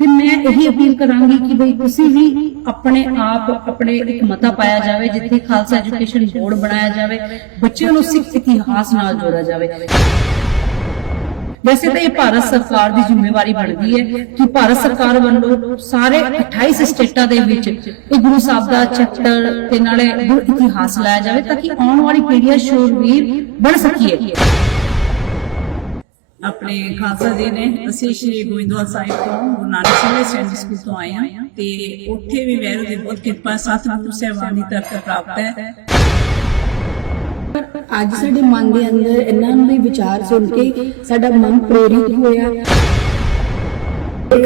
ਤੇ ਮੈਂ ਇਹੀ ਅਪੀਲ ਕਰਾਂਗੀ ਕਿ ਬਈ ਤੁਸੀਂ ਵੀ ਆਪਣੇ ਆਪ, ਆਪਣੇ ਇੱਕ ਮਤਾ ਪਾਇਆ ਜਾਵੇ, ਜਿੱਥੇ ਖਾਲਸਾ ਐਜੂਕੇਸ਼ਨ ਬੋਰਡ ਬਣਾਇਆ ਜਾਵੇ, ਬੱਚਿਆਂ ਨੂੰ ਸਿੱਖ ਇਤਿਹਾਸ ਨਾਲ ਜੋੜਿਆ ਜਾਵੇ। ਵੈਸੇ ਤਾਂ ਇਹ ਭਾਰਤ ਸਰਕਾਰ ਦੀ ਜ਼ਿੰਮੇਵਾਰੀ ਬਣਦੀ ਹੈ ਕਿ ਭਾਰਤ ਸਰਕਾਰ ਵੱਲੋਂ ਸਾਰੇ 28 ਸਟੇਟਾਂ ਦੇ ਵਿੱਚ ਇਹ ਗੁਰੂ ਸਾਹਿਬ ਦਾ ਚੈਪਟਰ ਤੇ ਨਾਲੇ ਇਤਿਹਾਸ ਲਾਇਆ ਜਾਵੇ ਤਾਂ ਕਿ ਆਉਣ ਵਾਲੀ ਪੀੜ੍ਹੀਆਂ ਸ਼ੂਰਵੀਰ ਬਣ ਸਕੀਏ। ਆਪਣੇ ਖਾਲਸਾ ਜੀ ਨੇ, ਅਸੀਂ ਸ਼੍ਰੀ ਗੋਬਿੰਦਵਾਲ ਸਾਹਿਬ ਤੋਂ ਗੁਰੂ ਨਾਨਕ ਸਿੰਘ ਸੈਂਟਰ ਸਕੂਲ ਤੋਂ ਆਏ ਹਾਂ ਤੇ ਉੱਥੇ ਵੀ ਵੈਰੂ ਦੀ ਬਹੁਤ ਕਿਰਪਾ ਸਤਿਗੁਰੂ ਸਾਹਿਬਾਨ ਦੀ ਤਰਫ ਤੋਂ ਪ੍ਰਾਪਤ ਹੈ। ਅੱਜ ਸਾਡੇ ਮਨ ਦੇ ਅੰਦਰ ਇਹਨਾਂ ਨੂੰ ਵਿਚਾਰ ਸੁਣ ਕੇ ਸਾਡਾ ਮਨ ਪ੍ਰੇਰਿਤ ਹੋਇਆ।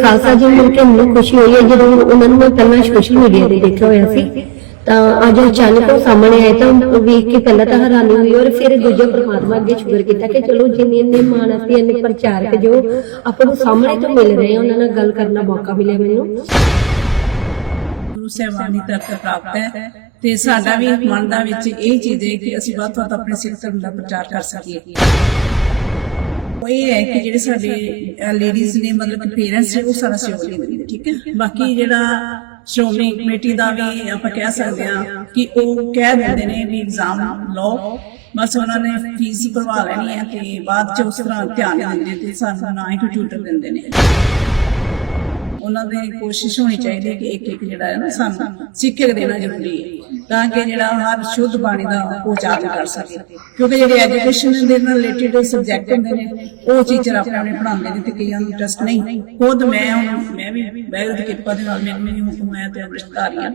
ਖਾਲਸਾ ਜੀ ਨੂੰ ਮਿਲ ਕੇ ਮੈਨੂੰ ਖੁਸ਼ੀ ਹੋਈ ਹੈ ਜਦੋਂ ਉਹਨਾਂ ਨੂੰ ਪਹਿਲਾਂ ਸੋਸ਼ਲ ਮੀਡੀਆ ਤੇ ਦੇਖਿਆ ਹੋਇਆ ਸੀ। ਤਾਂ ਅੱਜ ਅਚਾਨਕ ਉਹ ਸਾਹਮਣੇ ਆਏ ਤਾਂ ਵੇਖ ਕੇ ਪਹਿਲਾਂ ਤਾਂ ਹੈਰਾਨੀ ਹੋਈ ਔਰ ਫਿਰ ਦੂਜਾ ਪਰਮਾਤਮਾ ਅੱਗੇ ਸ਼ੁਕਰ ਕੀਤਾ ਕਿ ਚਲੋ ਜਿੰਨੇ ਨੇ ਮਾਨਤੀ ਇੰਨੇ ਪ੍ਰਚਾਰਕ ਜੋ ਆਪਾਂ ਨੂੰ ਸਾਹਮਣੇ ਤੋਂ ਮਿਲ ਰਹੇ ਉਹਨਾਂ ਨਾਲ ਗੱਲ ਕਰਨ ਦਾ ਮੌਕਾ ਮਿਲਿਆ ਮੈਨੂੰ। ਗੁਰੂ ਸਾਹਿਬਾਨ ਦੀ ਤਰਫ ਪ੍ਰਾਪਤ ਹੈ ਤੇ ਸਾਡਾ ਵੀ ਮਨ ਦਾ ਵਿੱਚ ਇਹ ਚੀਜ਼ ਹੈ ਕਿ ਅਸੀਂ ਵੱਧ ਤੋਂ ਵੱਧ ਆਪਣੇ ਸਿੱਖ ਧਰਮ ਦਾ ਪ੍ਰਚਾਰ ਕਰ ਸਕੀਏ। ਇਹ ਹੈ ਕਿ ਜਿਹੜੇ ਸਾਡੇ ਲੇਡੀਜ਼ ਨੇ ਮਤਲਬ ਕਿ ਪੇਰੈਂਟਸ ਨੇ ਉਹ ਸਾਰਾ ਸਹਿਯੋਗ ਦਿੰਦੇ ਠੀਕ ਹੈ? ਬਾਕੀ ਜਿਹੜਾ ਸ਼੍ਰੋਮਣੀ ਕਮੇਟੀ ਦਾ ਵੀ ਆਪਾਂ ਕਹਿ ਸਕਦੇ ਹਾਂ ਕਿ ਉਹ ਕਹਿ ਦਿੰਦੇ ਨੇ ਵੀ ਇਗਜ਼ਾਮ ਲਓ। ਬਸ ਉਹਨਾਂ ਨੇ ਫੀਸ ਭਰਵਾ ਲੈਣੀ ਹੈ ਤੇ ਬਾਅਦ ਚ ਉਸ ਤਰ੍ਹਾਂ ਧਿਆਨ ਨਹੀਂ ਦਿੰਦੇ ਤੇ ਸਾਨੂੰ ਨਾ ਹੀ ਕੋਈ ਟਿਊਟਰ ਦਿੰਦੇ ਨੇ। ਉਹਨਾਂ ਦੀ ਕੋਸ਼ਿਸ਼ ਹੋਣੀ ਚਾਹੀਦੀ ਹੈ ਕਿ ਇੱਕ ਇੱਕ ਜਿਹੜਾ ਹੈ ਨਾ ਸਾਨੂੰ ਸਿੱਖਿਆ ਦੇਣਾ ਜ਼ਰੂਰੀ ਹੈ, ਤਾਂ ਕਿ ਜਿਹੜਾ ਹਰ ਸ਼ੁੱਧ ਬਾਣੀ ਦਾ ਉਚਾਰਨ ਕਰ ਸਕੇ। ਕਿਉਂਕਿ ਜਿਹੜੇ ਐਜੂਕੇਸ਼ਨ ਦੇ ਨਾਲ ਰਿਲੇਟਡ ਸਬਜੈਕਟ ਹੁੰਦੇ ਨੇ, ਉਹ ਟੀਚਰ ਆਪਣੇ ਆਪਣੇ ਪੜ੍ਹਾਉਂਦੇ ਨੇ ਤੇ ਕਈਆਂ ਨੂੰ ਇੰਟਰਸਟ ਨਹੀਂ। ਖੁਦ ਮੈਂ ਹੁਣ, ਮੈਂ ਵੀ ਬੈਰਤ ਕਿਰਪਾ ਦੇ ਨਾਲ ਮੈਨੂੰ ਵੀ ਹੁਕਮ ਆਇਆ ਤੇ ਅੰਮ੍ਰਿਤਧਾਰੀ ਹਾਂ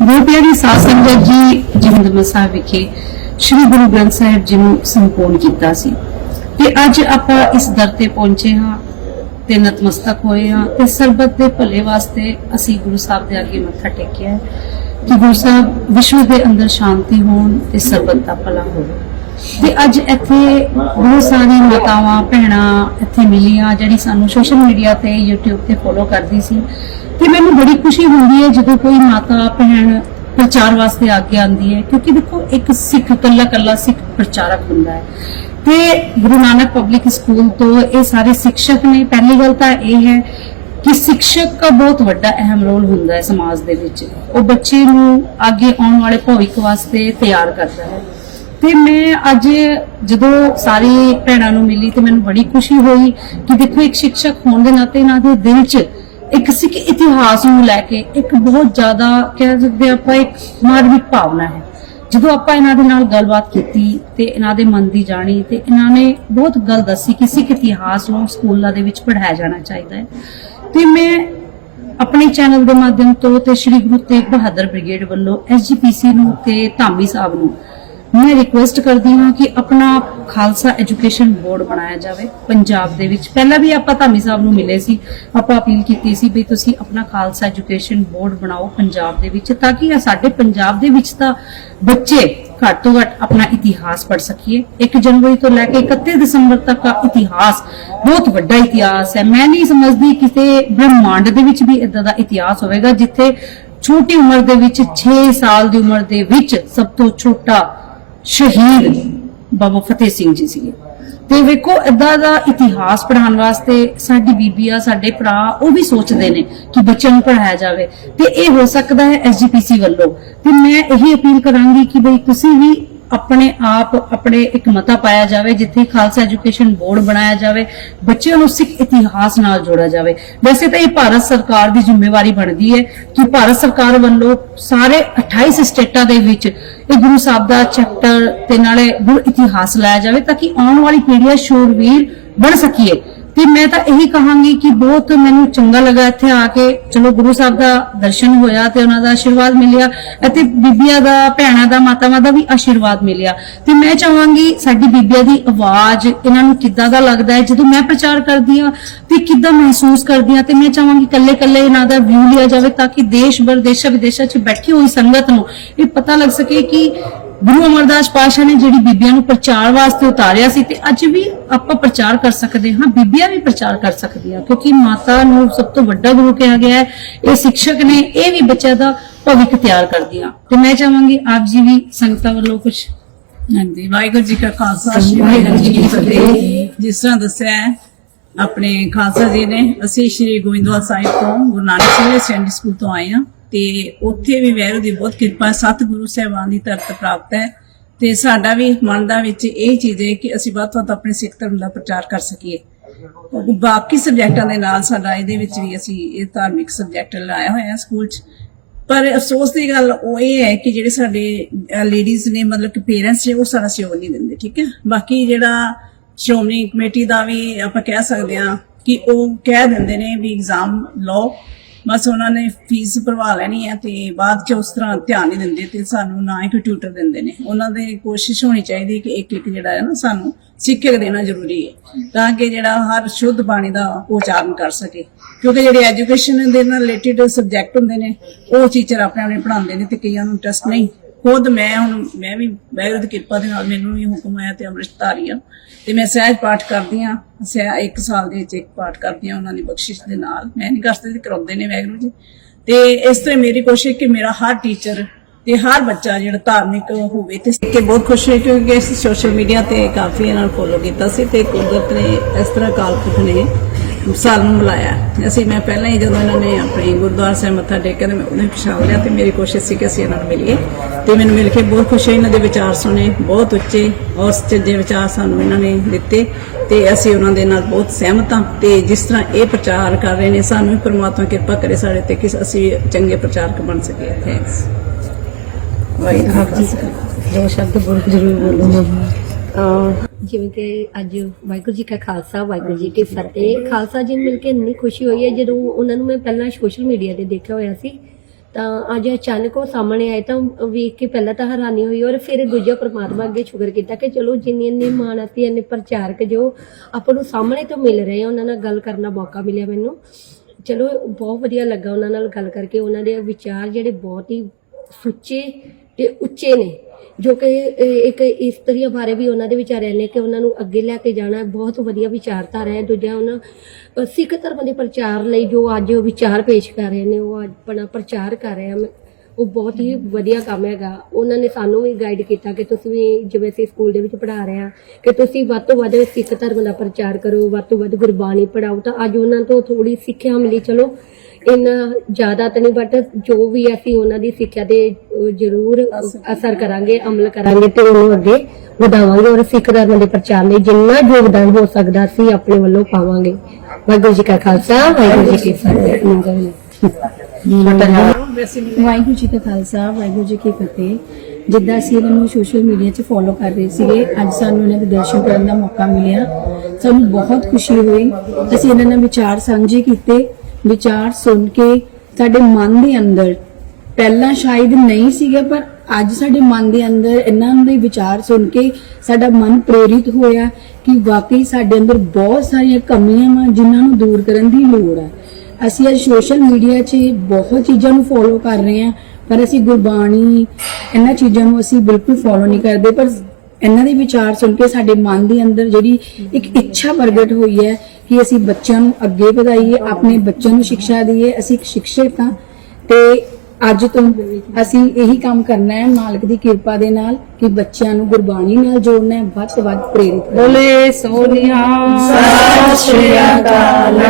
ਬਹੁਤ ਪਿਆਰੀ ਸਾਧ ਸੰਗਤ ਜੀ ਜਹੰਦਮਾ ਸਾਹਿਬ ਵਿਖੇ ਸ੍ਰੀ ਗੁਰੂ ਗ੍ਰੰਥ ਸਾਹਿਬ ਜੀ ਨੂੰ ਸੰਪੂਰਨ ਕੀਤਾ ਸੀ। ਤੇ ਅੱਜ ਆਪਾਂ ਇਸ ਦਰ ਤੇ ਪਹੁੰਚੇ ਹਾਂ ਤੇ ਨਤਮਸਤਕ ਹੋਏ ਹਾਂ ਤੇ ਸਰਬਤ ਦੇ ਭਲੇ ਵਾਸਤੇ ਅਸੀਂ ਗੁਰੂ ਸਾਹਿਬ ਦੇ ਅੱਗੇ ਮੱਥਾ ਟੇਕਿਆ ਕਿ ਗੁਰੂ ਸਾਹਿਬ ਵਿਸ਼ਵ ਦੇ ਅੰਦਰ ਸ਼ਾਂਤੀ ਹੋਣ ਤੇ ਸਰਬਤ ਦਾ ਭਲਾ ਹੋਵੇ। ਤੇ ਅੱਜ ਇੱਥੇ ਬਹੁਤ ਸਾਰੀ ਮਾਤਾਵਾਂ, ਭੈਣਾਂ ਇੱਥੇ ਮਿਲੀਆਂ ਜਿਹੜੀ ਸਾਨੂੰ ਸੋਸ਼ਲ ਮੀਡੀਆ ਤੇ, YouTube ਤੇ ਫੋਲੋ ਕਰਦੀ ਸੀ। ਤੇ ਮੈਨੂੰ ਬੜੀ ਖੁਸ਼ੀ ਹੁੰਦੀ ਹੈ ਜਦੋਂ ਕੋਈ ਮਾਤਾ, ਭੈਣ ਪ੍ਰਚਾਰ ਵਾਸਤੇ ਅੱਗੇ ਆਉਂਦੀ ਹੈ ਕਿਉਂਕਿ ਦੇਖੋ ਇੱਕ ਸਿੱਖ ਕੱਲਾ ਕੱਲਾ ਸਿੱਖ ਪ੍ਰਚਾਰਕ ਹੁੰਦਾ ਹੈ। ਤੇ ਗੁਰੂ ਨਾਨਕ ਪਬਲਿਕ ਸਕੂਲ ਤੋਂ ਇਹ ਸਾਰੇ ਸਿੱਖਸ਼ਕ ਨੇ, ਪਹਿਲੀ ਗੱਲ ਤਾਂ ਇਹ ਹੈ ਕਿ ਸਿੱਖਸ਼ਕ ਦਾ ਬਹੁਤ ਵੱਡਾ ਅਹਿਮ ਰੋਲ ਹੁੰਦਾ ਹੈ ਸਮਾਜ ਦੇ ਵਿੱਚ। ਉਹ ਬੱਚੇ ਨੂੰ ਅੱਗੇ ਆਉਣ ਵਾਲੇ ਭਵਿੱਖ ਵਾਸਤੇ ਤਿਆਰ ਕਰਦਾ ਹੈ। ਤੇ ਮੈਂ ਅੱਜ ਜਦੋਂ ਸਾਰੀ ਭੈਣਾਂ ਨੂੰ ਮਿਲੀ ਤੇ ਮੈਨੂੰ ਬੜੀ ਖੁਸ਼ੀ ਹੋਈ ਕਿ ਦੇਖੋ, ਇੱਕ ਸਿੱਖਸ਼ਕ ਹੋਣ ਦੇ ਨਾਤੇ ਇਹਨਾਂ ਦੇ ਦਿਲ 'ਚ ਇੱਕ ਸਿੱਖ ਇਤਿਹਾਸ ਨੂੰ ਲੈ ਕੇ ਇੱਕ ਬਹੁਤ ਜ਼ਿਆਦਾ ਕਹਿ ਸਕਦੇ ਹਾਂ ਆਪਾਂ ਇੱਕ ਮਾਰਮਿਕ ਭਾਵਨਾ ਹੈ। ਜਦੋਂ ਆਪਾਂ ਇਹਨਾਂ ਦੇ ਨਾਲ ਗੱਲਬਾਤ ਕੀਤੀ ਤੇ ਇਹਨਾਂ ਦੇ ਮਨ ਦੀ ਜਾਣੀ ਤੇ ਇਹਨਾਂ ਨੇ ਬਹੁਤ ਗੱਲ ਦੱਸੀ ਕਿ ਸਿੱਖ ਇਤਿਹਾਸ ਨੂੰ ਸਕੂਲਾਂ ਦੇ ਵਿੱਚ ਪੜ੍ਹਾਇਆ ਜਾਣਾ ਚਾਹੀਦਾ ਹੈ। ਤੇ ਮੈਂ ਆਪਣੇ ਚੈਨਲ ਦੇ ਮਾਧਿਅਮ ਤੋਂ ਤੇ ਸ੍ਰੀ ਗੁਰੂ ਤੇਗ ਬਹਾਦਰ ਬ੍ਰਿਗੇਡ ਵੱਲੋਂ ਐਸਜੀਪੀਸੀ ਨੂੰ ਤੇ ਧਾਮੀ ਸਾਹਿਬ ਨੂੰ ਮੈਂ ਰਿਕੁਐਸਟ ਕਰਦੀ ਹਾਂ ਕਿ ਆਪਣਾ ਖਾਲਸਾ ਐਜੂਕੇਸ਼ਨ ਬੋਰਡ ਬਣਾਇਆ ਜਾਵੇ। ਪੰਜਾਬ ਦੇ ਵਿੱਚ ਪਹਿਲਾਂ ਵੀ ਆਪਾਂ ਧਾਮੀ ਸਾਹਿਬ ਨੂੰ ਮਿਲੇ ਸੀ। ਆਪਾਂ ਅਪੀਲ ਕੀਤੀ ਸੀ ਵੀ ਤੁਸੀਂ ਆਪਣਾ ਖਾਲਸਾ ਐਜੂਕੇਸ਼ਨ ਬੋਰਡ ਬਣਾਓ ਪੰਜਾਬ ਦੇ ਵਿੱਚ ਤਾਂ ਕਿ ਸਾਡੇ ਪੰਜਾਬ ਦੇ ਵਿੱਚ ਤਾਂ ਬੱਚੇ ਘੱਟ ਤੋਂ ਘੱਟ ਆਪਣਾ ਇਤਿਹਾਸ ਪੜ ਸਕੀਏ। 1 ਜਨਵਰੀ ਤੋਂ ਲੈ ਕੇ 31 ਦਸੰਬਰ ਤੱਕ ਦਾ ਇਤਿਹਾਸ ਬਹੁਤ ਵੱਡਾ ਇਤਿਹਾਸ ਹੈ। ਮੈਂ ਨਹੀਂ ਸਮਝਦੀ ਕਿਸੇ ਬ੍ਰਹਿਮੰਡ ਦੇ ਵਿੱਚ ਵੀ ਇਦਾਂ ਦਾ ਇਤਿਹਾਸ ਹੋਵੇਗਾ ਜਿੱਥੇ ਛੋਟੀ ਉਮਰ ਦੇ ਵਿੱਚ 6 ਸਾਲ ਦੀ ਉਮਰ ਦੇ ਵਿੱਚ ਸਭ ਤੋਂ ਛੋਟਾ ਸ਼ਹੀਦ ਬਾਬਾ ਫਤਿਹ ਸਿੰਘ ਜੀ ਸੀਗੇ। ਤੇ ਵੇਖੋ ਇਦਾਂ ਦਾ ਇਤਿਹਾਸ ਪੜਾਉਣ ਵਾਸਤੇ ਸਾਡੀ ਬੀਬੀਆਂ ਸਾਡੇ ਭਰਾ, ਉਹ ਵੀ ਸੋਚਦੇ ਨੇ ਕਿ ਬੱਚਿਆਂ ਨੂੰ ਪੜਾਇਆ ਜਾਵੇ। ਤੇ ਇਹ ਹੋ ਸਕਦਾ ਹੈ ਐਸਜੀਪੀਸੀ ਵੱਲੋਂ। ਤੇ ਮੈਂ ਇਹੀ ਅਪੀਲ ਕਰਾਂਗੀ ਕਿ ਬਈ ਤੁਸੀਂ ਵੀ ਆਪਣੇ ਆਪ, ਆਪਣੇ ਇੱਕ ਮਤਾ ਪਾਇਆ ਜਾਵੇ, ਜਿੱਥੇ ਖਾਲਸਾ ਐਜੂਕੇਸ਼ਨ ਬੋਰਡ ਬਣਾਇਆ ਜਾਵੇ, ਬੱਚਿਆਂ ਨੂੰ ਸਿੱਖ ਇਤਿਹਾਸ ਨਾਲ ਜੋੜਿਆ ਜਾਵੇ। ਵੈਸੇ ਤਾਂ ਇਹ ਭਾਰਤ ਸਰਕਾਰ ਦੀ ਜ਼ਿੰਮੇਵਾਰੀ ਬਣਦੀ ਹੈ ਕਿ ਭਾਰਤ ਸਰਕਾਰ ਵੱਲੋਂ ਸਾਰੇ 28 ਸਟੇਟਾਂ ਦੇ ਵਿੱਚ ਇਹ ਗੁਰੂ ਸਾਹਿਬ ਦਾ ਚੈਪਟਰ ਤੇ ਨਾਲੇ ਗੁਰ ਇਤਿਹਾਸ ਲਾਇਆ ਜਾਵੇ, ਤਾਂ ਕਿ ਆਉਣ ਵਾਲੀ ਪੀੜ੍ਹੀਆਂ ਸ਼ੂਰਵੀਰ ਬਣ ਸਕੀਏ। ਤੇ ਮੈਂ ਤਾਂ ਇਹੀ ਕਹਾਂਗੀ ਕਿ ਬਹੁਤ ਮੈਨੂੰ ਚੰਗਾ ਲੱਗਾ ਇੱਥੇ ਆ ਕੇ। ਚਲੋ, ਗੁਰੂ ਸਾਹਿਬ ਦਾ ਦਰਸ਼ਨ ਹੋਇਆ ਤੇ ਉਹਨਾਂ ਦਾ ਆਸ਼ੀਰਵਾਦ ਮਿਲਿਆ ਅਤੇ ਬੀਬੀਆਂ ਦਾ, ਭੈਣਾਂ ਦਾ, ਮਾਤਾਵਾਂ ਦਾ ਵੀ ਆਸ਼ੀਰਵਾਦ ਮਿਲਿਆ। ਤੇ ਮੈਂ ਚਾਹਾਂਗੀ ਸਾਡੀ ਬੀਬੀਆਂ ਦੀ ਆਵਾਜ਼ ਇਹਨਾਂ ਨੂੰ ਕਿੱਦਾਂ ਦਾ ਲੱਗਦਾ ਹੈ, ਜਦੋਂ ਮੈਂ ਪ੍ਰਚਾਰ ਕਰਦੀ ਆ ਤੇ ਕਿੱਦਾਂ ਮਹਿਸੂਸ ਕਰਦੀ ਹਾਂ ਤੇ ਮੈਂ ਚਾਹਾਂਗੀ ਕੱਲੇ ਕੱਲੇ ਇਹਨਾਂ ਦਾ ਵਿਊ ਲਿਆ ਜਾਵੇ ਤਾਂ ਕਿ ਦੇਸ਼ ਭਰ ਦੇਸ਼ਾਂ ਵਿਦੇਸ਼ਾਂ 'ਚ ਬੈਠੀ ਹੋਈ ਸੰਗਤ ਨੂੰ ਇਹ ਪਤਾ ਲੱਗ ਸਕੇ ਕਿ ਗੁਰੂ ਅਮਰਦਾਸ ਪਾਸ਼ਾ ਨੇ ਜਿਹੜੀ ਬੀਬੀਆਂ ਨੂੰ ਪ੍ਰਚਾਰ ਵਾਸਤੇ ਉਤਾਰਿਆ ਸੀ ਤੇ ਅੱਜ ਵੀ ਆਪਾਂ ਪ੍ਰਚਾਰ ਕਰ ਸਕਦੇ ਹਾਂ ਬੀਬੀਆਂ ਵੀ ਪ੍ਰਚਾਰ ਕਰ ਸਕਦੀਆਂ ਕਿਉਂਕਿ ਮਾਤਾ ਨੂੰ ਸਭ ਤੋਂ ਵੱਡਾ ਗੁਰੂ ਕਿਹਾ ਗਿਆ ਹੈ ਇਹ ਸਿੱਖਸ਼ਕ ਨੇ ਇਹ ਵੀ ਬੱਚਿਆਂ ਦਾ ਭਵਿੱਖ ਤਿਆਰ ਕਰਦੀਆਂ। ਤੇ ਮੈਂ ਚਾਹਾਂਗੀ ਆਪ ਜੀ ਵੀ ਸੰਗਤਾਂ ਵੱਲੋਂ ਕੁਝ ਹਾਂਜੀ ਵਾਹਿਗੁਰੂ ਜੀ ਕਾ ਖਾਲਸਾ ਵਾਹਿਗੁਰੂ ਜੀ ਕੀ ਫਤਿਹ। ਜਿਸ ਤਰ੍ਹਾਂ ਦੱਸਿਆ ਹੈ ਆਪਣੇ ਖਾਲਸਾ ਜੀ ਨੇ ਅਸੀਂ ਸ਼੍ਰੀ ਗੋਇੰਦਵਾਲ ਸਾਹਿਬ ਤੋਂ ਗੁਰੂ ਨਾਨਕ ਸਿੰਘ ਸੈਕੰਡਰੀ ਸਕੂਲ ਤੋਂ ਆਏ ਹਾਂ। ਤੇ ਉੱਥੇ ਵੀ ਵੈਰੂ ਦੀ ਬਹੁਤ ਕਿਰਪਾ ਹੈ। ਸਤ ਗੁਰੂ ਸਾਹਿਬਾਨ ਦੀ ਤਰਤ ਪ੍ਰਾਪਤ ਹੈ ਤੇ ਸਾਡਾ ਵੀ ਮਨ ਦਾ ਵਿੱਚ ਇਹ ਚੀਜ਼ ਹੈ ਕਿ ਅਸੀਂ ਵੱਧ ਤੋਂ ਵੱਧ ਆਪਣੇ ਸਿੱਖ ਧਰਮ ਦਾ ਪ੍ਰਚਾਰ ਕਰ ਸਕੀਏ। ਬਾਕੀ ਸਬਜੈਕਟਾਂ ਦੇ ਨਾਲ ਸਾਡਾ ਇਹਦੇ ਵਿੱਚ ਵੀ ਅਸੀਂ ਇਹ ਧਾਰਮਿਕ ਸਬਜੈਕਟ ਲਾਇਆ ਹੋਇਆ ਸਕੂਲ 'ਚ। ਪਰ ਅਫਸੋਸ ਦੀ ਗੱਲ ਉਹ ਇਹ ਹੈ ਕਿ ਜਿਹੜੇ ਸਾਡੇ ਲੇਡੀਜ਼ ਨੇ ਮਤਲਬ ਕਿ ਪੇਰੈਂਟਸ ਨੇ ਉਹ ਸਾਡਾ ਸਹਿਯੋਗ ਨਹੀਂ ਦਿੰਦੇ, ਠੀਕ ਹੈ? ਬਾਕੀ ਜਿਹੜਾ ਸ਼੍ਰੋਮਣੀ ਕਮੇਟੀ ਦਾ ਵੀ ਆਪਾਂ ਕਹਿ ਸਕਦੇ ਹਾਂ ਕਿ ਉਹ ਕਹਿ ਦਿੰਦੇ ਨੇ ਵੀ ਐਗਜ਼ਾਮ ਲਓ। ਬਸ ਉਹਨਾਂ ਨੇ ਫੀਸ ਭਰਵਾ ਲੈਣੀ ਹੈ ਤੇ ਬਾਅਦ ਚ ਉਸ ਤਰ੍ਹਾਂ ਧਿਆਨ ਨਹੀਂ ਦਿੰਦੇ ਤੇ ਸਾਨੂੰ ਨਾ ਹੀ ਕੋਈ ਟਿਊਟਰ ਦਿੰਦੇ ਨੇ। ਉਹਨਾਂ ਦੇ ਕੋਸ਼ਿਸ਼ ਹੋਣੀ ਚਾਹੀਦੀ ਕਿ ਇੱਕ ਇੱਕ ਜਿਹੜਾ ਹੈ ਨਾ ਸਾਨੂੰ ਸਿੱਖਿਅਕ ਦੇਣਾ ਜ਼ਰੂਰੀ ਹੈ ਤਾਂ ਕਿ ਜਿਹੜਾ ਹਰ ਸ਼ੁੱਧ ਬਾਣੀ ਦਾ ਉਚਾਰਨ ਕਰ ਸਕੇ। ਕਿਉਂਕਿ ਜਿਹੜੇ ਐਜੂਕੇਸ਼ਨ ਦੇ ਨਾਲ ਰਿਲੇਟਡ ਸਬਜੈਕਟ ਹੁੰਦੇ ਨੇ, ਉਹ ਟੀਚਰ ਆਪਣੇ ਆਪਣੇ ਪੜ੍ਹਾਉਂਦੇ ਨੇ ਤੇ ਕਈਆਂ ਨੂੰ ਇੰਟਰਸਟ ਨਹੀਂ। ਖੁਦ ਮੈਂ ਹੁਣ, ਮੈਂ ਵੀ ਵਾਹਿਗੁਰੂ ਦੀ ਕਿਰਪਾ ਦੇ ਨਾਲ ਮੈਨੂੰ ਵੀ ਹੁਕਮ ਆਇਆ ਤੇ ਅੰਮ੍ਰਿਤਧਾਰੀ ਆ। ਤੇ ਮੈਂ ਸਹਿਜ ਪਾਠ ਕਰਦੀ ਆ, ਸਹਿ ਇੱਕ ਸਾਲ ਦੇ ਵਿੱਚ ਇੱਕ ਪਾਠ ਕਰਦੀ ਆ ਉਹਨਾਂ ਦੀ ਬਖਸ਼ਿਸ਼ ਦੇ ਨਾਲ। ਮੈਂ ਨਹੀਂ ਕਰਦੀ ਤੇ ਕਰਾਉਂਦੇ ਨੇ ਵਾਹਿਗੁਰੂ ਜੀ। ਤੇ ਇਸ ਤਰ੍ਹਾਂ ਮੇਰੀ ਕੋਸ਼ਿਸ਼ ਕਿ ਮੇਰਾ ਹਰ ਟੀਚਰ ਤੇ ਹਰ ਬੱਚਾ ਜਿਹੜਾ ਧਾਰਮਿਕ ਹੋਵੇ ਤੇ ਸਿੱਖ ਕੇ ਬਹੁਤ ਖੁਸ਼ ਹੋਈ ਕਿਉਂਕਿ ਇਸ ਸੋਸ਼ਲ ਮੀਡੀਆ ਤੇ ਕਾਫੀ ਇਹਨਾਂ ਨੂੰ ਫੋਲੋ ਕੀਤਾ ਸੀ ਤੇ ਕੁਦਰਤ ਨੇ ਇਸ ਤਰ੍ਹਾਂ ਕਾਲਪੁਰਖ ਨੇ ਸਾਨੂੰ ਬੁਲਾਇਆ। ਅਸੀਂ ਮੈਂ ਪਹਿਲਾਂ ਹੀ ਜਦੋਂ ਇਹਨਾਂ ਨੇ ਆਪਣੇ ਗੁਰਦੁਆਰਾ ਸਾਹਿਬ ਮੱਥਾ ਟੇਕਿਆ ਤੇ ਮੈਂ ਉਹਨੇ ਪਛਾਣ ਲਿਆ ਤੇ ਮੇਰੀ ਕੋਸ਼ਿਸ਼ ਸੀ ਕਿ ਅਸੀਂ ਇਹਨਾਂ ਨੂੰ ਮਿਲੀਏ। ਤੇ ਮੈਨੂੰ ਮਿਲ ਕੇ ਬਹੁਤ ਖੁਸ਼ੀ ਇਹਨਾਂ ਦੇ ਵਿਚਾਰ ਸੁਣੇ, ਬਹੁਤ ਉੱਚੇ ਔਰ ਸੱਚੇ ਵਿਚਾਰ ਸਾਨੂੰ ਇਹਨਾਂ ਨੇ ਦਿੱਤੇ ਤੇ ਅਸੀਂ ਉਹਨਾਂ ਦੇ ਨਾਲ ਬਹੁਤ ਸਹਿਮਤ ਹਾਂ ਤੇ ਜਿਸ ਤਰ੍ਹਾਂ ਇਹ ਪ੍ਰਚਾਰ ਕਰ ਰਹੇ ਨੇ, ਸਾਨੂੰ ਵੀ ਪ੍ਰਮਾਤਮਾ ਕਿਰਪਾ ਕਰੇ ਸਾਡੇ ਤੇ ਕਿ ਅਸੀਂ ਚੰਗੇ ਪ੍ਰਚਾਰਕ ਬਣ ਸਕੀਏ। ਥੈਂਕਸ ਵਾਹਿਗੁਰੂ ਜੀ ਦੋ ਸ਼ਬਦ ਬੋਲ ਜ਼ਰੂਰ ਬੋਲੂੰਗਾ। ਜਿਵੇਂ ਕਿ ਅੱਜ ਵਾਹਿਗੁਰੂ ਜੀ ਕਾ ਖਾਲਸਾ ਵਾਹਿਗੁਰੂ ਜੀ ਕੀ ਫਤਿਹ। ਖਾਲਸਾ ਜੀ ਨੂੰ ਮਿਲ ਕੇ ਇੰਨੀ ਖੁਸ਼ੀ ਹੋਈ ਹੈ ਜਦੋਂ ਉਹਨਾਂ ਨੂੰ ਮੈਂ ਪਹਿਲਾਂ ਸੋਸ਼ਲ ਮੀਡੀਆ ਤੇ ਦੇਖਿਆ ਹੋਇਆ ਸੀ ਤਾਂ ਅੱਜ ਅਚਾਨਕ ਉਹ ਸਾਹਮਣੇ ਆਏ ਤਾਂ ਵੇਖ ਕੇ ਪਹਿਲਾਂ ਤਾਂ ਹੈਰਾਨੀ ਹੋਈ ਔਰ ਫਿਰ ਦੂਜਾ ਪ੍ਰਮਾਤਮਾ ਅੱਗੇ ਸ਼ੁਕਰ ਕੀਤਾ ਕਿ ਚਲੋ ਜਿੰਨੇ ਇੰਨੇ ਮਾਣਤੀ ਇੰਨੇ ਪ੍ਰਚਾਰਕ ਜੋ ਆਪਾਂ ਨੂੰ ਸਾਹਮਣੇ ਤੋਂ ਮਿਲ ਰਹੇ ਉਹਨਾਂ ਨਾਲ ਗੱਲ ਕਰਨ ਦਾ ਮੌਕਾ ਮਿਲਿਆ ਮੈਨੂੰ। ਚਲੋ ਬਹੁਤ ਵਧੀਆ ਲੱਗਾ ਉਹਨਾਂ ਨਾਲ ਗੱਲ ਕਰਕੇ ਉਹਨਾਂ ਦੇ ਵਿਚਾਰ ਜਿਹੜੇ ਬਹੁਤ ਹੀ ਸੁੱਚੇ ਤੇ ਉੱਚੇ ਨੇ। ਜੋ ਕਿ ਇੱਕ ਇਸਤਰੀਆਂ ਬਾਰੇ ਵੀ ਉਹਨਾਂ ਦੇ ਵਿਚਾਰਿਆਂ ਨੇ ਕਿ ਉਹਨਾਂ ਨੂੰ ਅੱਗੇ ਲੈ ਕੇ ਜਾਣਾ ਬਹੁਤ ਵਧੀਆ ਵਿਚਾਰਧਾਰਾ ਹੈ। ਦੂਜਾ ਉਹਨਾਂ ਸਿੱਖ ਧਰਮ ਦੇ ਪ੍ਰਚਾਰ ਲਈ ਜੋ ਅੱਜ ਵਿਚਾਰ ਪੇਸ਼ ਕਰ ਰਹੇ ਨੇ, ਉਹ ਆਪਣਾ ਪ੍ਰਚਾਰ ਕਰ ਰਹੇ ਹਨ ਉਹ ਬਹੁਤ ਹੀ ਵਧੀਆ ਕੰਮ ਹੈਗਾ। ਉਹਨਾਂ ਨੇ ਸਾਨੂੰ ਵੀ ਗਾਈਡ ਕੀਤਾ ਕਿ ਤੁਸੀਂ ਵੀ ਜਿਵੇਂ ਅਸੀਂ ਸਕੂਲ ਦੇ ਵਿੱਚ ਪੜ੍ਹਾ ਰਹੇ ਹਾਂ ਕਿ ਤੁਸੀਂ ਵੱਧ ਤੋਂ ਵੱਧ ਸਿੱਖ ਧਰਮ ਦਾ ਪ੍ਰਚਾਰ ਕਰੋ, ਵੱਧ ਤੋਂ ਵੱਧ ਗੁਰਬਾਣੀ ਪੜਾਓ ਤਾਂ ਅੱਜ ਉਹਨਾਂ ਤੋਂ ਥੋੜੀ ਸਿੱਖਿਆ ਮਿਲੀ। ਚਲੋ ਇੰਨਾ ਜ਼ਿਆਦਾ ਤਾਂ ਨਹੀਂ ਬਟ ਜੋ ਵੀ ਅਸੀਂ ਉਹਨਾਂ ਦੀ ਸਿੱਖਿਆ ਤੇ ਜ਼ਰੂਰ ਅਸਰ ਕਰਾਂਗੇ, ਅਮਲ ਕਰਾਂਗੇ ਤੇ ਉਹਨੂੰ ਅੱਗੇ ਵਧਾਵਾਂਗੇ ਔਰ ਸਿੱਖ ਧਰਮ ਦੇ ਪ੍ਰਚਾਰ ਲਈ ਜਿੰਨਾ ਯੋਗਦਾਨ ਹੋ ਸਕਦਾ ਅਸੀਂ ਆਪਣੇ ਵੱਲੋਂ ਪਾਵਾਂਗੇ। ਵਾਹਿਗੁਰੂ ਜੀ ਕਾ ਖਾਲਸਾ, ਵਾਹਿਗੁਰੂ ਜੀ ਕੀ ਫਤਿਹ। ਵਾਹਿਗੁਰੂ ਜੀ ਕਾ ਖਾਲਸਾ, ਵਾਹਿਗੁਰੂ ਜੀ ਕੀ ਫਤਿਹ। ਜਿੱਦਾਂ ਅਸੀਂ ਇਹਨਾਂ ਨੂੰ ਸੋਸ਼ਲ ਮੀਡੀਆ 'ਚ ਫੋਲੋ ਕਰ ਰਹੇ ਸੀਗੇ, ਅੱਜ ਸਾਨੂੰ ਇਹਨਾਂ ਦੇ ਦਰਸ਼ਨ ਕਰਨ ਦਾ ਮੌਕਾ ਮਿਲਿਆ। ਸਾਨੂੰ ਬਹੁਤ ਖੁਸ਼ੀ ਹੋਈ। ਅਸੀਂ ਇਹਨਾਂ ਨਾਲ ਵਿਚਾਰ ਸਾਂਝੇ ਕੀਤੇ। ਵਿਚਾਰ ਸੁਣ ਕੇ ਸਾਡੇ ਮਨ ਦੇ ਅੰਦਰ, ਪਹਿਲਾਂ ਸ਼ਾਇਦ ਨਹੀਂ ਸੀਗਾ, ਪਰ ਅੱਜ ਸਾਡੇ ਮਨ ਦੇ ਅੰਦਰ, ਇਹਨਾਂ ਦੇ ਵਿਚਾਰ ਸੁਣ ਕੇ ਸਾਡਾ ਮਨ ਪ੍ਰੇਰਿਤ ਹੋਇਆ ਕਿ ਵਾਕਈ ਸਾਡੇ ਅੰਦਰ ਬਹੁਤ ਸਾਰੀਆਂ ਕਮੀਆਂ ਵਾ ਜਿਨ੍ਹਾਂ ਨੂੰ ਦੂਰ ਕਰਨ ਦੀ ਲੋੜ ਹੈ ਅਸੀਂ ਅੱਜ ਸੋਸ਼ਲ ਮੀਡੀਆ 'ਚ ਬਹੁਤ ਚੀਜ਼ਾਂ ਨੂੰ ਫੋਲੋ ਕਰ ਰਹੇ ਹਾਂ, ਪਰ ਅਸੀਂ ਗੁਰਬਾਣੀ, ਇਹਨਾਂ ਚੀਜ਼ਾਂ ਨੂੰ ਅਸੀਂ ਬਿਲਕੁਲ ਫੋਲੋ ਨਹੀਂ ਕਰਦੇ, ਪਰ ਇਹਨਾਂ ਦੇ ਵਿਚਾਰ ਸੁਣ ਕੇ ਸਾਡੇ ਮਨ ਦੇ ਅੰਦਰ ਜਿਹੜੀ ਇੱਕ ਇੱਛਾ ਪ੍ਰਗਟ ਹੋਈ ਹੈ ਕਿ ਅਸੀਂ ਬੱਚਿਆਂ ਨੂੰ ਅੱਗੇ ਵਧਾਈਏ ਆਪਣੇ ਬੱਚਿਆਂ ਨੂੰ ਸਿੱਖਿਆ ਦਈਏ ਅਸੀਂ ਇੱਕ ਸ਼ਿਕਸ਼ਕ ਹਾਂ। ਤੇ ਅੱਜ ਤੋਂ ਅਸੀਂ ਇਹੀ ਕੰਮ ਕਰਨਾ ਹੈ ਮਾਲਕ ਦੀ ਕਿਰਪਾ ਦੇ ਨਾਲ ਕਿ ਬੱਚਿਆਂ ਨੂੰ ਗੁਰਬਾਣੀ ਨਾਲ ਜੋੜਨਾ ਹੈ ਵੱਧ ਤੋਂ ਵੱਧ ਪ੍ਰੇਰਿਤ। ਬੋਲੇ ਸੋਨੀਆ ਸਤਿ ਸ਼੍ਰੀ ਅਕਾਲ।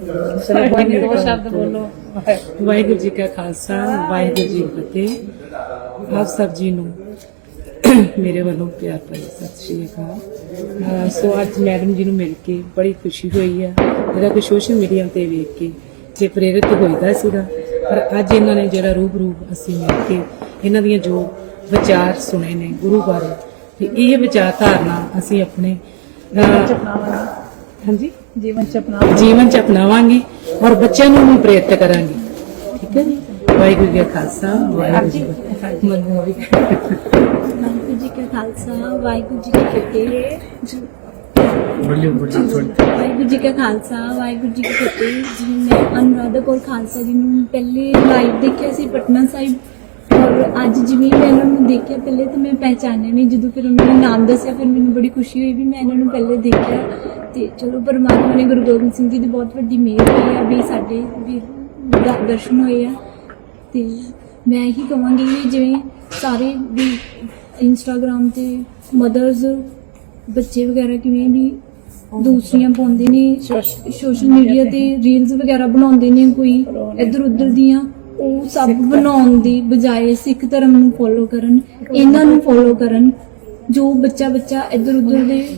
ਦੋ ਸ਼ਬਦ ਬੋਲੋ। ਵਾਹਿਗੁਰੂ ਜੀ ਕਾ ਖਾਲਸਾ ਵਾਹਿਗੁਰੂ ਜੀ ਕੀ ਫਤਿਹ। ਆਪ ਸਭ ਜੀ ਨੂੰ ਮੇਰੇ ਵੱਲੋਂ ਪਿਆਰ ਭਰੀ ਸਤਿ ਸ਼੍ਰੀ ਅਕਾਲ। ਸੋ ਅੱਜ ਮੈਡਮ ਜੀ ਨੂੰ ਮਿਲ ਕੇ ਬੜੀ ਖੁਸ਼ੀ ਹੋਈ ਹੈ ਜਿਹੜਾ ਕਿ ਸੋਸ਼ਲ ਮੀਡੀਆ ਤੇ ਵੇਖ ਕੇ ਤੇ ਪ੍ਰੇਰਿਤ ਹੋਈਦਾ ਸੀਗਾ। ਪਰ ਅੱਜ ਇਹਨਾਂ ਨੇ ਜਿਹੜਾ ਰੂਬਰੂ ਅਸੀਂ ਮਿਲ ਕੇ ਇਹਨਾਂ ਦੀਆਂ ਜੋ ਵਿਚਾਰ ਸੁਣੇ ਨੇ ਗੁਰੂ ਬਾਰੇ ਤੇ ਇਹ ਵਿਚਾਰ ਧਾਰਨਾ ਅਸੀਂ ਆਪਣੇ ਹਾਂਜੀ? ਜੀਵਨ ਚ ਆਪਣਾ ਜੀਵਨ ਚ ਅਪਣਾਵਾਂਗੇ ਔਰ ਬੱਚਿਆਂ ਨੂੰ ਵੀ ਪ੍ਰੇਰਿਤ ਕਰਾਂਗੇ। ਠੀਕ ਹੈ ਜੀ? ਵਾਹਿਗੁਰੂ ਜੀ ਕਾ ਖਾਲਸਾ ਵਾਹਿਗੁਰੂ ਜੀ ਕੀ ਫਤਿਹ। ਵਾਹਿਗੁਰੂ ਜੀ ਕਾ ਖਾਲਸਾ ਵਾਹਿਗੁਰੂ ਜੀ ਕੀ ਫਤਿਹ। ਵਾਹਿਗੁਰੂ ਜੀ ਕਾ ਖਾਲਸਾ ਵਾਹਿਗੁਰੂ ਜੀ ਕੀ ਫਤਿਹ। ਜਿਵੇਂ ਮੈਂ ਅਨੁਰਾਧਾ ਕੌਰ ਖਾਲਸਾ ਜੀ ਨੂੰ ਪਹਿਲੇ ਲਾਈਵ ਦੇਖਿਆ ਸੀ ਪਟਨਾ ਸਾਹਿਬ। ਔਰ ਅੱਜ ਜਿਵੇਂ ਮੈਂ ਇਹਨਾਂ ਨੂੰ ਦੇਖਿਆ ਪਹਿਲੇ ਤਾਂ ਮੈਂ ਪਹਿਚਾਨਿਆ ਨਹੀਂ ਜਦੋਂ ਫਿਰ ਉਹਨਾਂ ਨੇ ਨਾਮ ਦੱਸਿਆ ਫਿਰ ਮੈਨੂੰ ਬੜੀ ਖੁਸ਼ੀ ਹੋਈ ਵੀ ਮੈਂ ਇਹਨਾਂ ਨੂੰ ਪਹਿਲੇ ਦੇਖਿਆ। ਤੇ ਚਲੋ ਪਰਮਾਤਮਾ ਨੇ ਗੁਰੂ ਗੋਬਿੰਦ ਸਿੰਘ ਜੀ ਦੀ ਬਹੁਤ ਵੱਡੀ ਮਿਹਰ ਹੋਈ ਆ ਵੀ ਸਾਡੇ ਵੀ ਦ- ਦਰਸ਼ਨ ਹੋਏ ਆ। ਤੇ ਮੈਂ ਇਹੀ ਕਹਾਂਗੀ ਵੀ ਜਿਵੇਂ ਸਾਰੇ ਵੀ ਇੰਸਟਾਗ੍ਰam ਤੇ ਮਦਰਸ ਬੱਚੇ ਵਗੈਰਾ ਕਿਵੇਂ ਵੀ ਦੂਸਰੀਆਂ ਪਾਉਂਦੇ ਨੇ ਸੋਸ਼ਲ ਮੀਡੀਆ ਤੇ ਰੀਲਸ ਵਗੈਰਾ ਬਣਾਉਂਦੇ ਨੇ ਕੋਈ ਇੱਧਰ ਉੱਧਰ ਦੀਆਂ। ਉਹ ਸਭ ਬਣਾਉਣ ਦੀ ਬਜਾਏ ਸਿੱਖ ਧਰਮ ਨੂੰ ਫੋਲੋ ਕਰਨ, ਇਹਨਾਂ ਨੂੰ ਫੋਲੋ ਕਰਨ, ਜੋ ਬੱਚਾ ਬੱਚਾ ਇੱਧਰ ਉੱਧਰ ਦੇ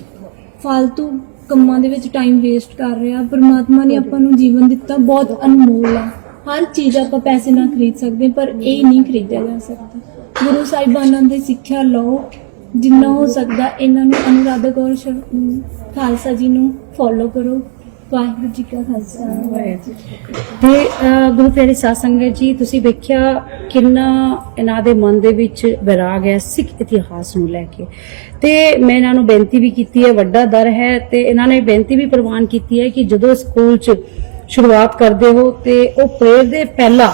ਫालतू ਕੰਮਾਂ ਦੇ ਵਿੱਚ ਟਾਈਮ ਵੇਸਟ ਕਰ ਰਿਹਾ, ਪਰਮਾਤਮਾ ਨੇ ਆਪਾਂ ਨੂੰ ਜੀਵਨ ਦਿੱਤਾ, ਬਹੁਤ ਅਨਮੋਲ ਆ। ਹਰ ਚੀਜ਼ ਆਪਾਂ ਪੈਸੇ ਨਾਲ ਖਰੀਦ ਸਕਦੇ ਪਰ ਇਹ ਨਹੀਂ ਖਰੀਦਿਆ ਜਾ ਸਕਦਾ। ਗੁਰੂ ਸਾਹਿਬਾਨਾਂ ਦੀ ਸਿੱਖਿਆ ਲਓ, ਜਿੰਨਾ ਹੋ ਸਕਦਾ ਇਹਨਾਂ ਨੂੰ ਅਨੁਰਾਧਾ ਕੌਰ ਸ਼- ਖਾਲਸਾ ਜੀ ਨੂੰ ਫੋਲੋ ਕਰੋ। ਵਾਹਿਗੁਰੂ ਜੀ ਕਾ ਖਾਲਸਾ। ਤੇ ਗੁਰੂ ਪਿਆਰੀ ਸਾਧ ਸੰਗਤ ਜੀ, ਤੁਸੀਂ ਵੇਖਿਆ ਕਿੰਨਾ ਇਹਨਾਂ ਦੇ ਮਨ ਦੇ ਵਿੱਚ ਵਿਰਾਗ ਹੈ, ਸਿੱਖ ਇਤਿਹਾਸ ਨੂੰ ਲੈ ਕੇ। ਤੇ ਮੈਂ ਇਹਨਾਂ ਨੂੰ ਬੇਨਤੀ ਵੀ ਕੀਤੀ ਹੈ, ਵੱਡਾ ਦਰ ਹੈ, ਤੇ ਇਹਨਾਂ ਨੇ ਬੇਨਤੀ ਵੀ ਪ੍ਰਵਾਨ ਕੀਤੀ ਹੈ ਕਿ ਜਦੋਂ ਸਕੂਲ 'ਚ ਸ਼ੁਰੂਆਤ ਕਰਦੇ ਹੋ, ਤੇ ਉਹ ਪ੍ਰੇਰ ਦੇ ਪਹਿਲਾ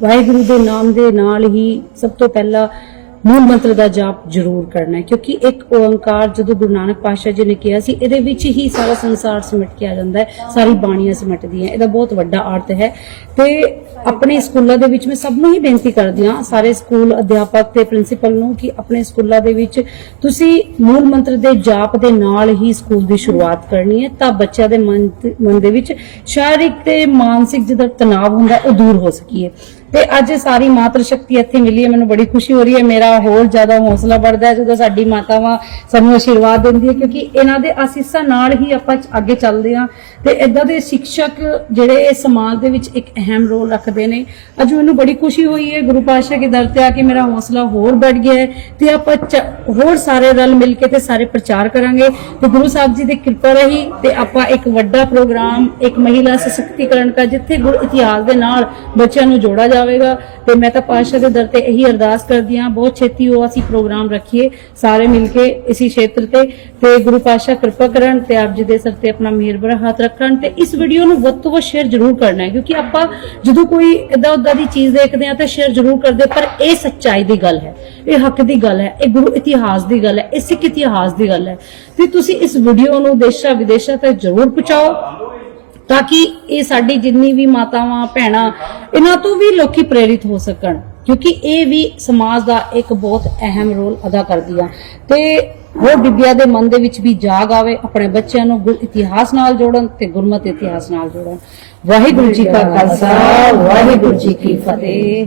ਵਾਹਿਗੁਰੂ ਦੇ ਨਾਮ ਦੇ ਨਾਲ ਹੀ ਸਭ ਤੋਂ ਪਹਿਲਾਂ ਮੂਲ ਮੰਤਰ ਦਾ ਜਾਪ ਜ਼ਰੂਰ ਕਰਨਾ ਹੈ, ਕਿਉਂਕਿ ਇੱਕ ਓੰਕਾਰ ਜਦੋਂ ਗੁਰੂ ਨਾਨਕ ਪਾਤਸ਼ਾਹ ਜੀ ਨੇ ਕਿਹਾ ਸੀ, ਇਹਦੇ ਵਿੱਚ ਹੀ ਸਾਰਾ ਸੰਸਾਰ ਸਮਿਟ ਕੇ ਆ ਜਾਂਦਾ ਹੈ, ਸਾਰੀ ਬਾਣੀਆਂ ਸਮਿਟਦੀਆਂ ਇਹਦਾ ਬਹੁਤ ਵੱਡਾ ਅਰਥ ਹੈ। ਤੇ ਆਪਣੇ ਸਕੂਲਾਂ ਦੇ ਵਿੱਚ ਮੈਂ ਸਭ ਨੂੰ ਹੀ ਬੇਨਤੀ ਕਰਦੀ ਹਾਂ, ਸਾਰੇ ਸਕੂਲ ਅਧਿਆਪਕ ਤੇ ਪ੍ਰਿੰਸੀਪਲ ਨੂੰ, ਕਿ ਆਪਣੇ ਸਕੂਲਾਂ ਦੇ ਵਿੱਚ ਤੁਸੀਂ ਮੂਲ ਮੰਤਰ ਦੇ ਜਾਪ ਦੇ ਨਾਲ ਹੀ ਸਕੂਲ ਦੀ ਸ਼ੁਰੂਆਤ ਕਰਨੀ ਹੈ, ਤਾਂ ਬੱਚਿਆਂ ਦੇ ਮਨ ਦੇ ਵਿੱਚ ਸ਼ਾਰੀਰਿਕ ਤੇ ਮਾਨਸਿਕ ਜਿਹੜਾ ਤਣਾਅ ਹੁੰਦਾ, ਉਹ ਦੂਰ ਹੋ ਸਕੀਏ। ਤੇ ਅੱਜ ਸਾਰੀ ਮਾਤਰ ਸ਼ਕਤੀ ਇੱਥੇ ਮਿਲੀ ਹੈ, ਮੈਨੂੰ ਬੜੀ ਖੁਸ਼ੀ ਹੋ ਰਹੀ ਹੈ, ਮੇਰਾ ਹੋਰ ਜ਼ਿਆਦਾ ਹੌਸਲਾ ਵਧਦਾ ਹੈ, ਜਦੋਂ ਸਾਡੀ ਮਾਤਾਵਾਂ ਸਾਨੂੰ ਆਸ਼ੀਰਵਾਦ ਦਿੰਦੀ ਹੈ ਕਿਉਂਕਿ ਇਹਨਾਂ ਦੇ ਆਸੀਸਾਂ ਨਾਲ ਹੀ ਆਪਾਂ ਅੱਗੇ ਚੱਲਦੇ ਹਾਂ। ਤੇ ਇਦਾਂ ਦੇ ਸਿੱਖਸ਼ਕ ਜਿਹੜੇ ਇਹ ਸਮਾਜ ਦੇ ਵਿੱਚ ਇੱਕ ਅਹਿਮ ਰੋਲ ਰੱਖਦੇ ਨੇ। ਅੱਜ ਮੈਨੂੰ ਬੜੀ ਖੁਸ਼ੀ ਹੋਈ ਹੈ, ਗੁਰੂ ਪਾਤਸ਼ਾਹ ਦੇ ਦਰ ਤੇ ਆ ਕੇ ਮੇਰਾ ਹੌਸਲਾ ਹੋਰ ਵੱਧ ਗਿਆ ਹੈ ਤੇ ਆਪਾਂ ਹੋਰ ਸਾਰੇ ਰਲ ਮਿਲ ਕੇ ਤੇ ਸਾਰੇ ਪ੍ਰਚਾਰ ਕਰਾਂਗੇ। ਤੇ ਗੁਰੂ ਸਾਹਿਬ ਜੀ ਦੀ ਕਿਰਪਾ ਰਹੀ ਤੇ ਆਪਾਂ ਇੱਕ ਵੱਡਾ ਪ੍ਰੋਗਰਾਮ, ਇੱਕ ਮਹਿਲਾ ਸਸ਼ਕਤੀਕਰਨ ਦਾ ਜਿੱਥੇ ਗੁਰ ਇਤਿਹਾਸ ਦੇ ਨਾਲ ਬੱਚਿਆਂ ਨੂੰ ਜੋੜਾ ਜਾਵੇਗਾ। ਤੇ ਮੈਂ ਤਾਂ ਪਾਤਸ਼ਾਹ ਦੇ ਦਰ ਤੇ ਇਹੀ ਅਰਦਾਸ ਕਰਦੀ ਹਾਂ, ਬਹੁਤ ਛੇਤੀ ਉਹ ਅਸੀਂ ਪ੍ਰੋਗਰਾਮ ਰੱਖੀਏ, ਸਾਰੇ ਮਿਲ ਕੇ ਇਸੇ ਖੇਤਰ ਤੇ। ਤੇ ਗੁਰੂ ਪਾਤਸ਼ਾਹ ਕਿਰਪਾ ਕਰਨ ਤੇ ਆਪ ਜੀ ਦੇ ਸਿਰ ਤੇ ਆਪਣਾ ਮਿਹਰ ਹੱਥ ਰੱਖਣ ਤੇ ਇਸ ਵੀਡੀਓ ਨੂੰ ਵੱਧ ਤੋਂ ਵੱਧ ਸ਼ੇਅਰ ਜ਼ਰੂਰ ਕਰਨਾ ਹੈ, ਕਿਉਂਕਿ ਆਪਾਂ ਜਦੋਂ ਕੋਈ ਇਦਾਂ ਉਦਾਂ ਦੀ ਚੀਜ਼ ਦੇਖਦੇ ਆ ਤਾਂ ਸ਼ੇਅਰ ਜ਼ਰੂਰ ਕਰਦੇ ਪਰ ਇਹ ਸੱਚਾਈ ਦੀ ਗੱਲ ਹੈ, ਇਹ ਹੱਕ ਦੀ ਗੱਲ ਹੈ, ਇਹ ਗੁਰੂ ਇਤਿਹਾਸ ਦੀ ਗੱਲ ਹੈ, ਇਹ ਸਿੱਖ ਇਤਿਹਾਸ ਦੀ ਗੱਲ ਹੈ। ਤੇ ਤੁਸੀਂ ਇਸ ਵੀਡੀਓ ਨੂੰ ਦੇਸ਼ਾਂ ਵਿਦੇਸ਼ਾਂ ਤੱਕ ਜ਼ਰੂਰ ਪਹੁੰਚਾਓ, ਤਾਂ ਕਿ ਇਹ ਸਾਡੀ ਜਿੰਨੀ ਵੀ ਮਾਤਾਵਾਂ, ਭੈਣਾਂ, ਇਹਨਾਂ ਤੋਂ ਵੀ ਲੋਕੀ ਪ੍ਰੇਰਿਤ ਹੋ ਸਕਣ। ਕਿਉਂਕਿ ਇਹ ਵੀ ਸਮਾਜ ਦਾ ਇੱਕ ਬਹੁਤ ਅਹਿਮ ਰੋਲ ਅਦਾ ਕਰਦੀ ਕਰਦੀਆਂ ਤੇ ਹੋਰ ਬੀਬੀਆਂ ਦੇ ਮਨ ਦੇ ਵਿੱਚ ਵੀ ਜਾਗ ਆਵੇ, ਆਪਣੇ ਬੱਚਿਆਂ ਨੂੰ ਗੁਰ ਇਤਿਹਾਸ ਨਾਲ ਜੋੜਨ ਤੇ ਗੁਰਮਤਿ ਇਤਿਹਾਸ ਨਾਲ ਜੋੜਨ। ਵਾਹਿਗੁਰੂ ਜੀ ਕਾ ਖਾਲਸਾ, ਵਾਹਿਗੁਰੂ ਜੀ ਕੀ ਫਤਿਹ।